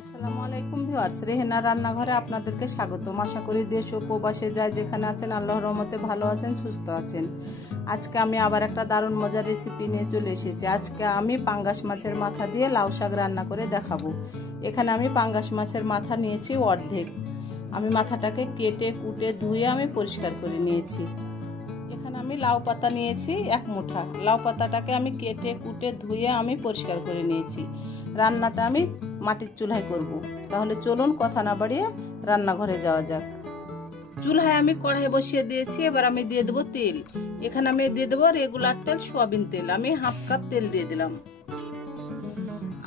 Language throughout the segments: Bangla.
আসসালামু আলাইকুম ভিউয়ার্স, রেহেনা রান্নাঘরে আপনাদেরকে স্বাগতম। আশা করি দেশ ও প্রবাসে যায় যেখানে আছেন আল্লাহর রহমতে ভালো আছেন, সুস্থ আছেন। আজকে আমি আবার একটা দারুণ মজার রেসিপি নিয়ে চলে এসেছি। আজকে আমি পাঙ্গাস মাছের মাথা দিয়ে লাউ শাক রান্না করে দেখাবো। এখানে আমি পাঙ্গাস মাছের মাথা নিয়েছি অর্ধেক। আমি মাথাটাকে কেটে কুটে ধুয়ে আমি পরিষ্কার করে নিয়েছি। এখানে আমি লাউ পাতা নিয়েছি এক মুঠা। লাউ পাতাটাকে আমি কেটে কুটে ধুয়ে আমি পরিষ্কার করে নিয়েছি। রান্নাটা আমি মাটির চুলায় করব। তাহলে চলুন কথা না বাড়িয়ে রান্নাঘরে যাওয়া যাক। চুলায় আমি কড়াই বসিয়ে দিয়েছি। এবার আমি দিয়ে দেবো তেল। এখানে আমি দিয়ে দেবো রেগুলার তেল, সয়াবিন তেল। আমি হাফ কাপ তেল দিয়ে দিলাম।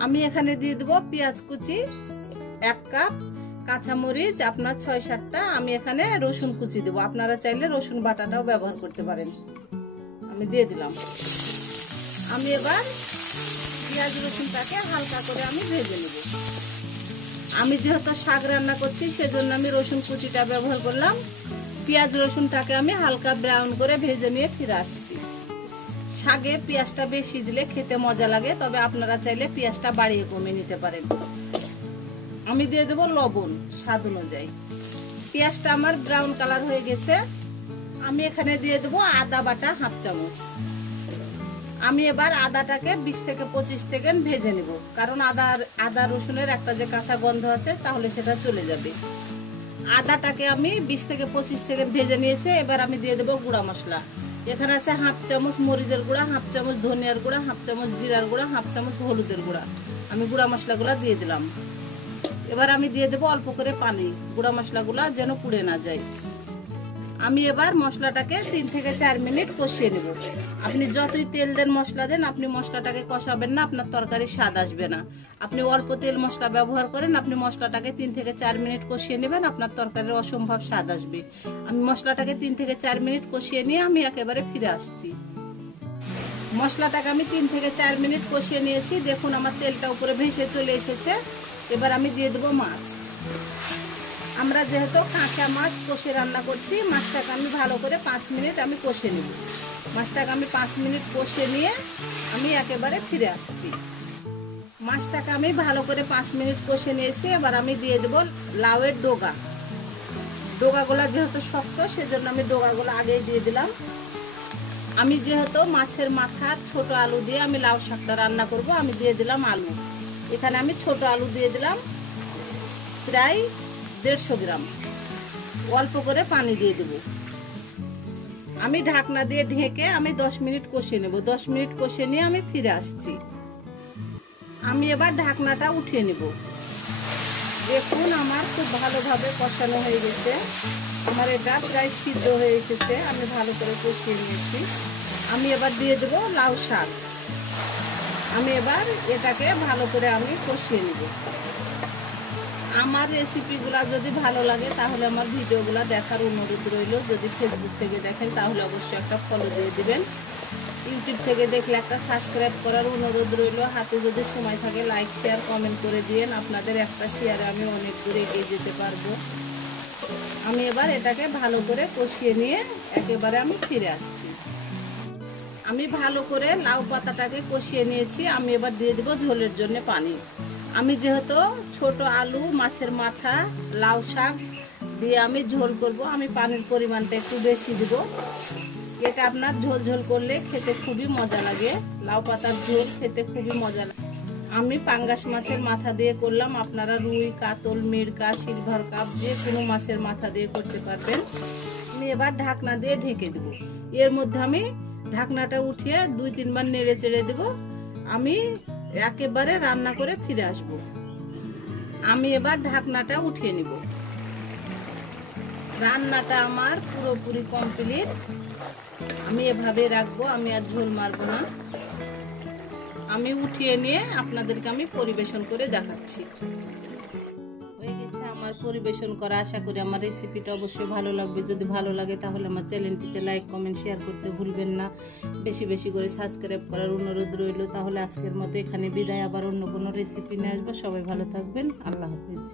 আমি এখানে দিয়ে দেবো পেঁয়াজ কুচি 1 কাপ, কাঁচামরিচ আপনার 6-7টা। আমি এখানে রসুন কুচি দেবো, আপনারা চাইলে রসুন বাটাটাও ব্যবহার করতে পারেন। আমি দিয়ে দিলাম। আমি এবার পেঁয়াজ রসুনটাকে হালকা করে আমি ভেজে নেব। আমি যেহেতু শাক রান্না করছি সেজন্য আমি রসুন কুচিটা ব্যবহার করলাম। পেঁয়াজ রসুনটাকে আমি হালকা ব্রাউন করে ভেজে নিয়ে ফিরে আসছি। শাকে পেঁয়াজটা বেশি দিলে খেতে মজা লাগে, তবে আপনারা চাইলে পেঁয়াজটা বাড়িয়ে কমিয়ে নিতে পারেন। আমি দিয়ে দেবো লবণ স্বাদ অনুযায়ী। পেঁয়াজটা আমার ব্রাউন কালার হয়ে গেছে। আমি এখানে দিয়ে দেবো আদা বাটা হাফ চামচ। আমি এবার আদাটাকে 20 থেকে 25 সেকেন্ড ভেজে নেব, কারণ আদা রসুনের একটা যে কাঁচা গন্ধ আছে তাহলে সেটা চলে যাবে। আদাটাকে আমি 20 থেকে 25 সেকেন্ড ভেজে নিয়েছি। এবার আমি দিয়ে দেবো গুঁড়া মশলা। এখানে আছে হাফ চামচ মরিচের গুঁড়া, হাফ চামচ ধনিয়ার গুঁড়া, হাফ চামচ জিরার গুঁড়া, হাফ চামচ হলুদের গুঁড়া। আমি গুঁড়া মশলাগুলো দিয়ে দিলাম। এবার আমি দিয়ে দেবো অল্প করে পানি, গুঁড়া মশলাগুলো যেন পুড়ে না যায়। আমি এবার মশলাটাকে 3 থেকে 4 মিনিট কষিয়ে নেব। আপনি যতই তেল দেন মশলা দেন, আপনি মশলাটাকে কষাবেন না, আপনার তরকারির স্বাদ আসবে না। আপনি অল্প তেল মশলা ব্যবহার করেন, আপনি মশলাটাকে 3 থেকে 4 মিনিট কষিয়ে নেবেন, আপনার তরকারির অসম্ভব স্বাদ আসবে। আমি মশলাটাকে 3 থেকে 4 মিনিট কষিয়ে নিয়ে আমি একেবারে ফিরে আসছি। মশলাটাকে আমি 3 থেকে 4 মিনিট কষিয়ে নিয়েছি। দেখুন আমার তেলটা উপরে ভেসে চলে এসেছে। এবার আমি দিয়ে দেবো মাছ। আমরা যেহেতু কাঁচা মাছ কষে রান্না করছি, মাছটাকে আমি ভালো করে 5 মিনিট আমি কষে নেব। মাছটাকে আমি 5 মিনিট কষে নিয়ে আমি একেবারে ফিরে আসছি। মাছটাকে আমি ভালো করে 5 মিনিট কষে নিয়েছি। এবার আমি দিয়ে দেব লাউয়ের ডগা। ডগাগুলো যেহেতু শক্ত সেজন্য আমি ডগাগুলো আগেই দিয়ে দিলাম। আমি যেহেতু মাছের মাথা ছোট আলু দিয়ে আমি লাউ শাকটা রান্না করব, আমি দিয়ে দিলাম আলু। এখানে আমি ছোট আলু দিয়ে দিলাম প্রায় 150 গ্রাম। অল্প করে পানি দিয়ে দেব। আমি ঢাকনা দিয়ে ঢেকে আমি 10 মিনিট কষিয়ে নেব। 10 মিনিট কষিয়ে নিয়ে আমি ফিরে আসছি। আমি এবার ঢাকনাটা উঠিয়ে নেব। দেখুন আমার খুব ভালোভাবে কষানো হয়ে গেছে। আমার এটা প্রায় সিদ্ধ হয়ে এসেছে। আমি ভালো করে কষিয়ে নিয়েছি। আমি এবার দিয়ে দেব লাউ শাক। আমি এবার এটাকে ভালো করে আমি কষিয়ে নেব। আমার রেসিপিগুলো যদি ভালো লাগে তাহলে আমার ভিডিওগুলো দেখার অনুরোধ রইল। যদি ফেসবুক থেকে দেখেন তাহলে অবশ্যই একটা ফলো দিয়ে দিবেন। ইউটিউব থেকে দেখলে একটা সাবস্ক্রাইব করার অনুরোধ রইল। হাতে যদি সময় থাকে লাইক শেয়ার কমেন্ট করে দিয়েন। আপনাদের একটা শেয়ারে আমি অনেক দূরে এগিয়ে যেতে পারবো। আমি এবার এটাকে ভালো করে কষিয়ে নিয়ে একেবারে আমি ফিরে আসছি। আমি ভালো করে লাউ পাতাটাকে কষিয়ে নিয়েছি। আমি এবার দিয়ে দেবো ঝোলের জন্য পানি। আমি যেহেতু ছোট আলু, মাছের মাথা, লাউ শাক দিয়ে আমি ঝোল করব, আমি পানির পরিমাণটা একটু বেশি দিব। এটা আপনার ঝোল ঝোল করলে খেতে খুবই মজা লাগে। লাউ পাতার ঝোল খেতে খুবই মজা লাগে। আমি পাঙ্গাস মাছের মাথা দিয়ে করলাম, আপনারা রুই, কাতল, মিরকা, সিলভার কাপ যে কোনো মাছের মাথা দিয়ে করতে পারবেন। আমি এবার ঢাকনা দিয়ে ঢেকে দেব। এর মধ্যে আমি ঢাকনাটা উঠিয়ে 2-3 বার নেড়ে চেড়ে দেব। আমি একেবারে রান্না করে ফিরে আসব। আমি এবার ঢাকনাটা উঠিয়ে নিব। রান্নাটা আমার পুরোপুরি কমপ্লিট। আমি এভাবে রাখবো, আমি আর ঝোল মারবো না। আমি উঠিয়ে নিয়ে আপনাদেরকে আমি পরিবেশন করে দেখাচ্ছি। হয়ে গেছে আমার পরিবেশন করা। আশা করি আমার রেসিপিটা অবশ্যই ভালো লাগবে। যদি ভালো লাগে তাহলে আমার চ্যানেলটিতে লাইক কমেন্ট শেয়ার করতে ভুলবেন না। বেশি বেশি করে সাবস্ক্রাইব করার অনুরোধ রইল। তাহলে আজকের মতো এখানে বিদায়। আবার অন্য কোনো রেসিপি নিয়ে আসবো। সবাই ভালো থাকবেন। আল্লাহ হাফেজ।